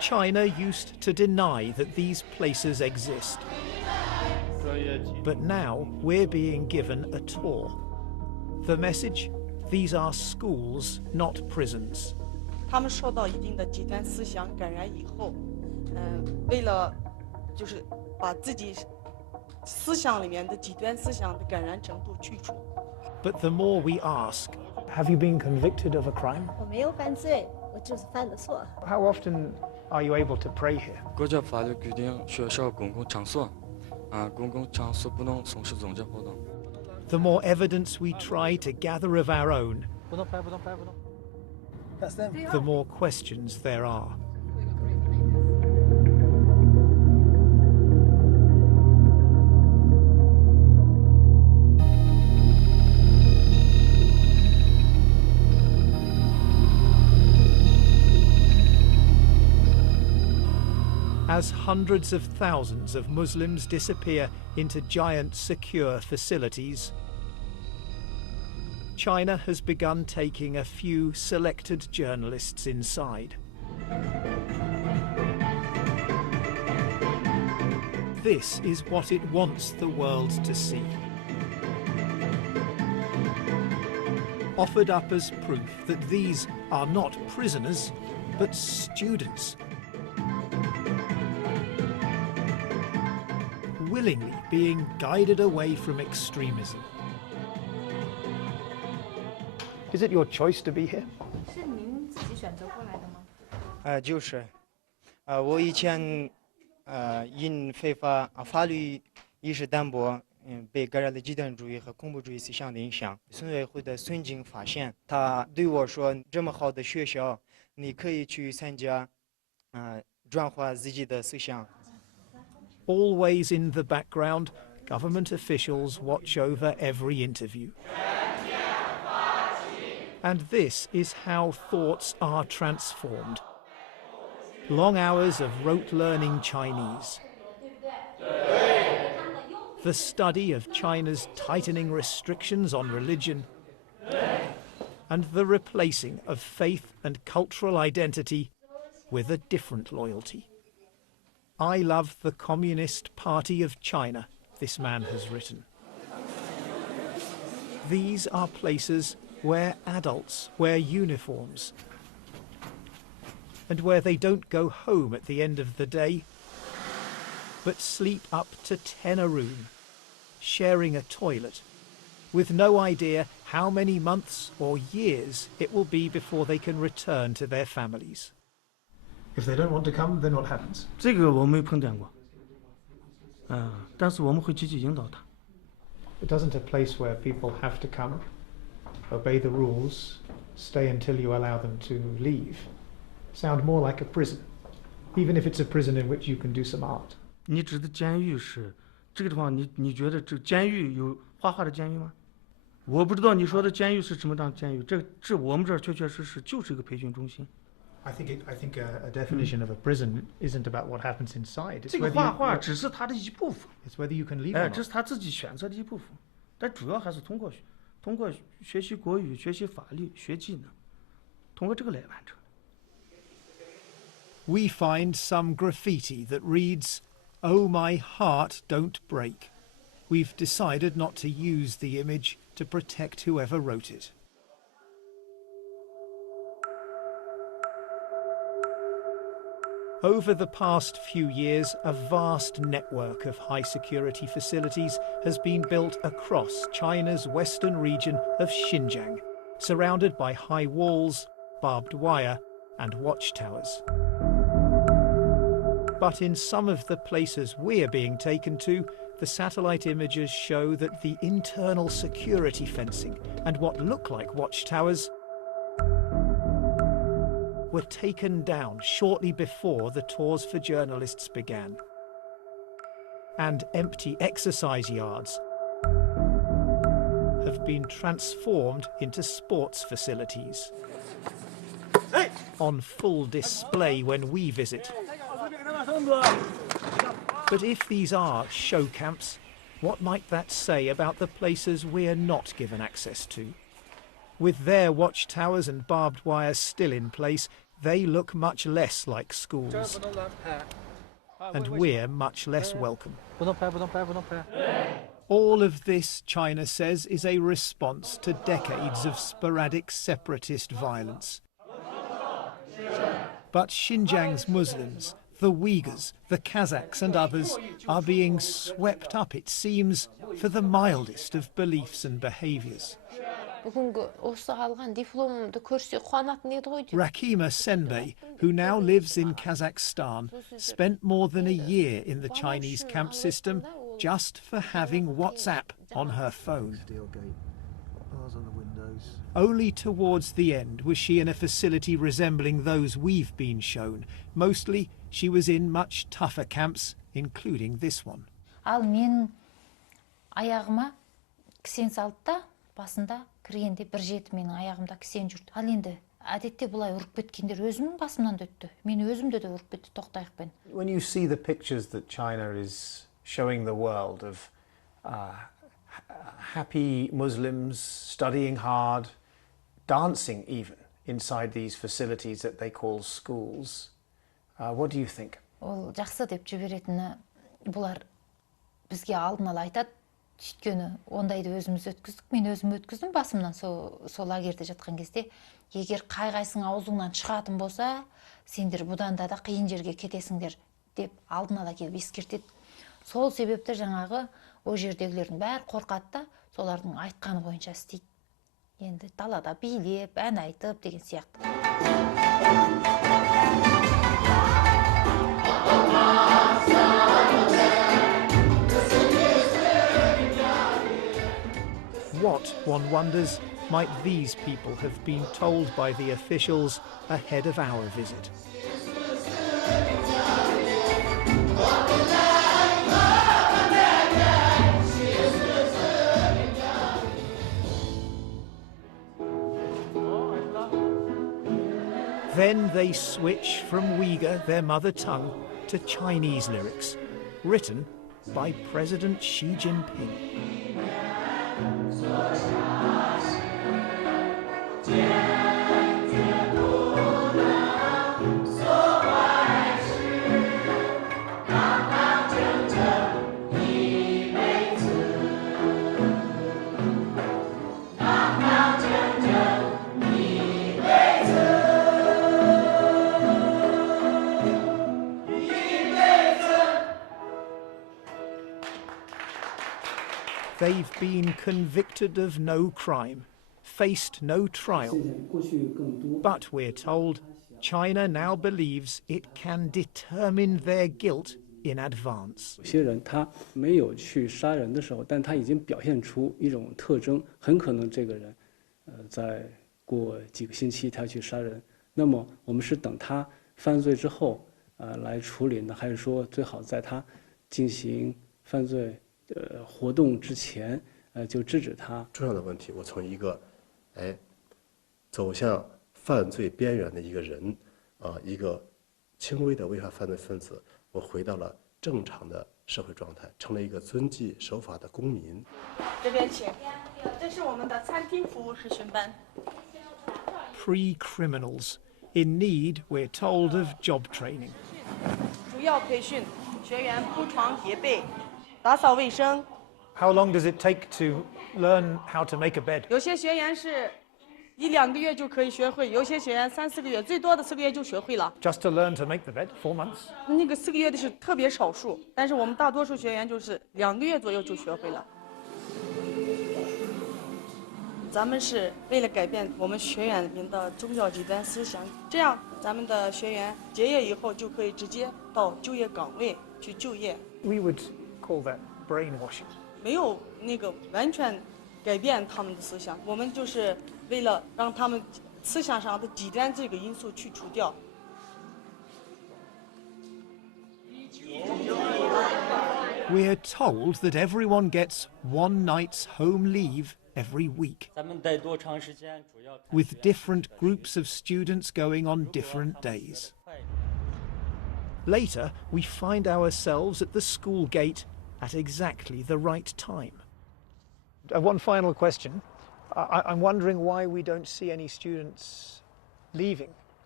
China used to deny that these places exist. But now we're being given a tour. The message? These are schools, not prisons. 他们受到一定的极端思想感染以后，为了就是把自己思想里面的极端思想的感染程度去除。But the more we ask, have you been convicted of a crime? 我没有犯罪，我就是犯的错。 How often are you able to pray here? 国家法律规定，学校公共场所，公共场所不能从事宗教活动。 The more evidence we try to gather of our own, the more questions there are. As hundreds of thousands of Muslims disappear into giant secure facilities, China has begun taking a few selected journalists inside. This is what it wants the world to see. Offered up as proof that these are not prisoners, but students. Willingly being guided away from extremism. Is it your choice to be here? 是您自己选择过来的吗？就是，我以前因非法法律意识淡薄，被感染了极端主义和恐怖主义思想的影响。村委会的孙静发现，他对我说：“这么好的学校，你可以去参加，转化自己的思想。” Always in the background, government officials watch over every interview. And this is how thoughts are transformed. Long hours of rote learning Chinese. The study of China's tightening restrictions on religion. And the replacing of faith and cultural identity with a different loyalty. I love the Communist Party of China, this man has written. These are places where adults wear uniforms and where they don't go home at the end of the day, but sleep up to 10 a room, sharing a toilet, with no idea how many months or years it will be before they can return to their families. If they don't want to come, then what happens? 这个我没碰见过，但是我们会积极引导他。 It isn't a place where people have to come, obey the rules, stay until you allow them to leave. Sound more like a prison, even if it's a prison in which you can do some art. 你指的监狱是这个地方，你觉得这监狱有画画的监狱吗？我不知道你说的监狱是什么样的监狱，这我们这儿确确实实就是一个培训中心。 I think a definition of a prison isn't about what happens inside. 这个画画只是他的一部分。 It's whether you can leave or not. 这是他自己选择的一部分，但主要还是通过学习国语、学习法律、学技能，通过这个来完成。 We find some graffiti that reads, "Oh my heart, don't break." We've decided not to use the image to protect whoever wrote it. Over the past few years, a vast network of high-security facilities has been built across China's western region of Xinjiang, surrounded by high walls, barbed wire, and watchtowers. But in some of the places we're being taken to, the satellite images show that the internal security fencing and what look like watchtowers were taken down shortly before the tours for journalists began. And empty exercise yards have been transformed into sports facilities. On full display when we visit. But if these are show camps, what might that say about the places we're not given access to? With their watchtowers and barbed wire still in place, they look much less like schools. And we're much less welcome. All of this, China says, is a response to decades of sporadic separatist violence. But Xinjiang's Muslims, the Uyghurs, the Kazakhs and others are being swept up, it seems, for the mildest of beliefs and behaviours. Rakima Senbei, who now lives in Kazakhstan, spent more than a year in the Chinese camp system just for having WhatsApp on her phone. Only towards the end was she in a facility resembling those we've been shown. Mostly, she was in much tougher camps, including this one. Ал мен аяғыма кісен салды да, басында кіргенде бір жеті менің аяғымда кісен жүрді. Ал енді әдетте бұлай ұрып кеткендер өзімнің басымнан да өтті. Мен өзімді де ұрып кетті тоқтайықпен. When you see the pictures that China is showing the world of happy Muslims studying hard, dancing even inside these facilities that they call schools, what do you think? Ол жақсы деп жіберетіні бұлар бізге алдын ала айтады. Өйткені ондайды өзіміз өткіздік, мен өзім өткіздім басымнан сол лагерьде жатқан кезде. Егер қай-қайсың аузыңнан шығатын болса, сендер бұдан да қиын жерге кетесіңдер деп алдын ала келіп ескертеді. Сол себепті жаңағы о жердегілердің бәрі қорқады да, солардың айтқаны бойынша істейді. Енді далада билеп, ән айтып деген сияқты. What, one wonders, might these people have been told by the officials ahead of our visit? Then they switch from Uyghur, their mother tongue, to Chinese lyrics, written by President Xi Jinping. They've been convicted of no crime, faced no trial. But we're told China now believes it can determine their guilt in advance. 有些人他没有去杀人的时候，但他已经表现出一种特征，很可能这个人，在过几个星期他去杀人。那么我们是等他犯罪之后，来处理呢，还是说最好在他进行犯罪活动之前，就制止他？重要的问题，我从一个，走向犯罪边缘的一个人，一个轻微的违法犯罪分子，我回到了正常的社会状态，成了一个遵纪守法的公民。这边请，这是我们的餐厅服务实训班。Pre-criminals in need, we're told, of job training. 主要培训学员铺床叠被。打扫卫生。 How long does it take to learn how to make a bed? 有些学员是1-2个月就可以学会，有些学员3-4个月，最多的4个月就学会了。Just to learn to make the bed, 4 months? 那个4个月的是特别少数，但是我们大多数学员就是2个月左右就学会了。咱们是为了改变我们学员们的宗教极端思想，这样咱们的学员结业以后就可以直接到就业岗位去就业。We would call that brainwashing. 没有那个完全改变他们的思想，我们就是为了让他们思想上的极端这个因素去除掉。We're told that everyone gets 1 night's home leave every week, with different groups of students going on different days. Later, we find ourselves at the school gate at exactly the right time. One final question. I'm wondering why we don't see any students leaving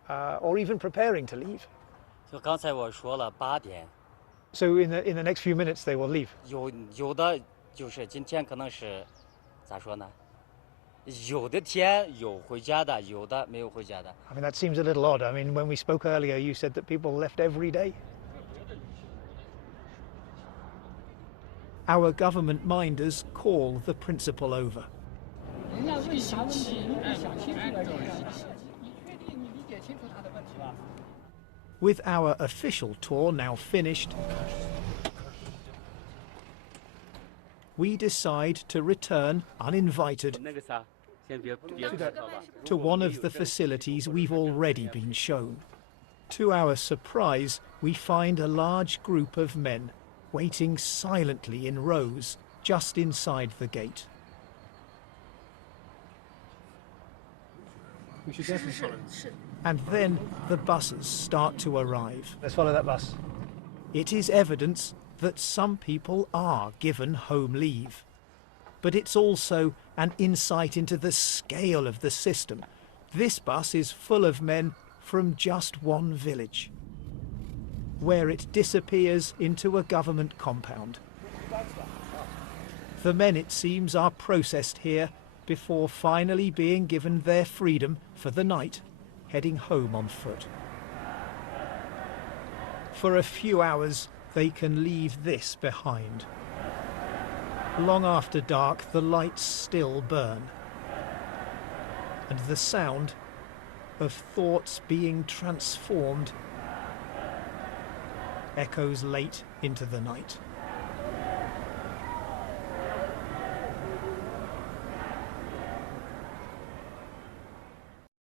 or even preparing to leave. 就刚才我说了8点， So in the next few minutes they will leave. 有的就是今天可能是咋说呢？有的天有回家的，有的没有回家的。 I mean, that seems a little odd. I mean, when we spoke earlier, you said that people left every day. Our government minders call the principal over. With our official tour now finished, we decide to return uninvited to one of the facilities we've already been shown. To our surprise, we find a large group of men waiting silently in rows just inside the gate. And then the buses start to arrive. Let's follow that bus. It is evidence that some people are given home leave. But it's also an insight into the scale of the system. This bus is full of men from just one village, where it disappears into a government compound. The men, it seems, are processed here before finally being given their freedom for the night, heading home on foot. For a few hours, they can leave this behind. Long after dark, the lights still burn, and the sound of thoughts being transformed echoes late into the night.